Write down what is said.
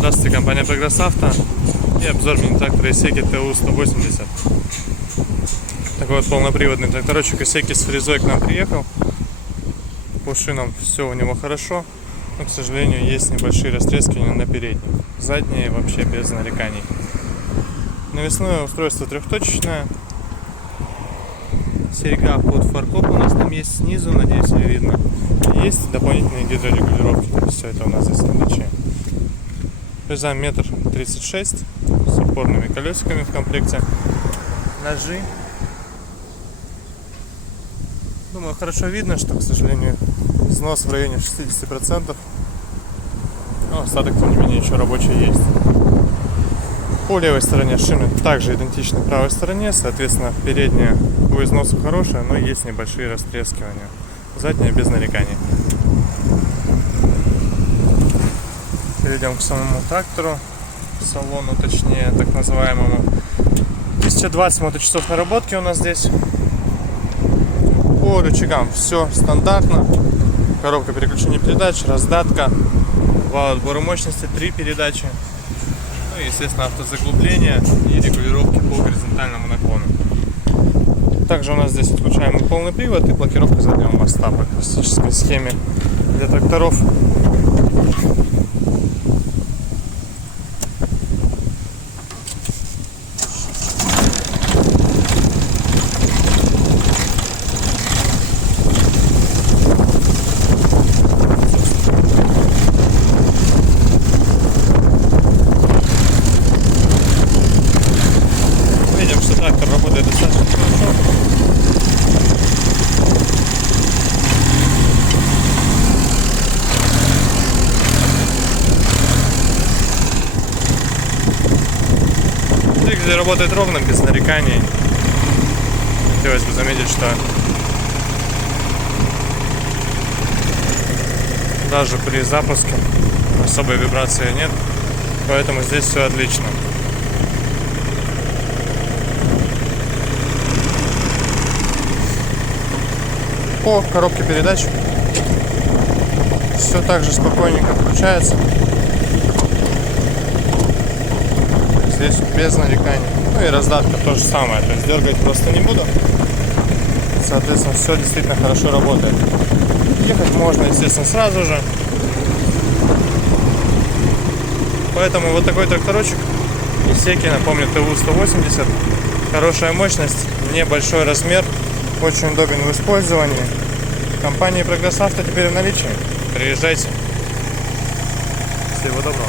Здравствуйте, компания Progress Auto и обзор мини-трактора Исеки ТУ-180. Такой вот полноприводный тракторочек Исеки с фрезой к нам приехал. По шинам все у него хорошо, но, к сожалению, есть небольшие растрескивания на переднем. Задние вообще без нареканий. Навесное устройство трехточечное. Серьга под фаркоп у нас там есть снизу, надеюсь, видно. Есть дополнительные гидрорегулировки, то есть все это у нас здесь в наличии. Фреза 1,36 м с опорными колесиками в комплекте. Ножи. Думаю, хорошо видно, что, к сожалению, износ в районе 60%. Но остаток, тем не менее, еще рабочий есть. По левой стороне шины также идентичны правой стороне. Соответственно, передняя по износу хорошая, но есть небольшие растрескивания. Задняя без нареканий. Перейдем к самому трактору, салону, точнее, так называемому. 1020 моточасов наработки у нас здесь. По рычагам все стандартно. Коробка переключения передач, раздатка, вал отбора мощности, 3 передачи. Ну и, естественно, автозаглубление и регулировки по горизонтальному наклону. Также у нас здесь отключаемый полный привод и блокировка заднего моста по классической схеме для тракторов. Видим, что трактор работает достаточно хорошо. Двигатель работает ровно, без нареканий. Хотелось бы заметить, что даже при запуске особой вибрации нет, поэтому здесь все отлично. По коробке передач все так же спокойненько включается. Здесь без нареканий. Ну и раздатка то же самое, то есть дергать просто не буду. Соответственно, все действительно хорошо работает. Ехать можно, естественно, сразу же. Поэтому вот такой тракторочек Исеки, напомню, ТУ-180. Хорошая мощность, небольшой размер, очень удобен в использовании. Компания Progress Auto теперь в наличии. Приезжайте. Всего доброго.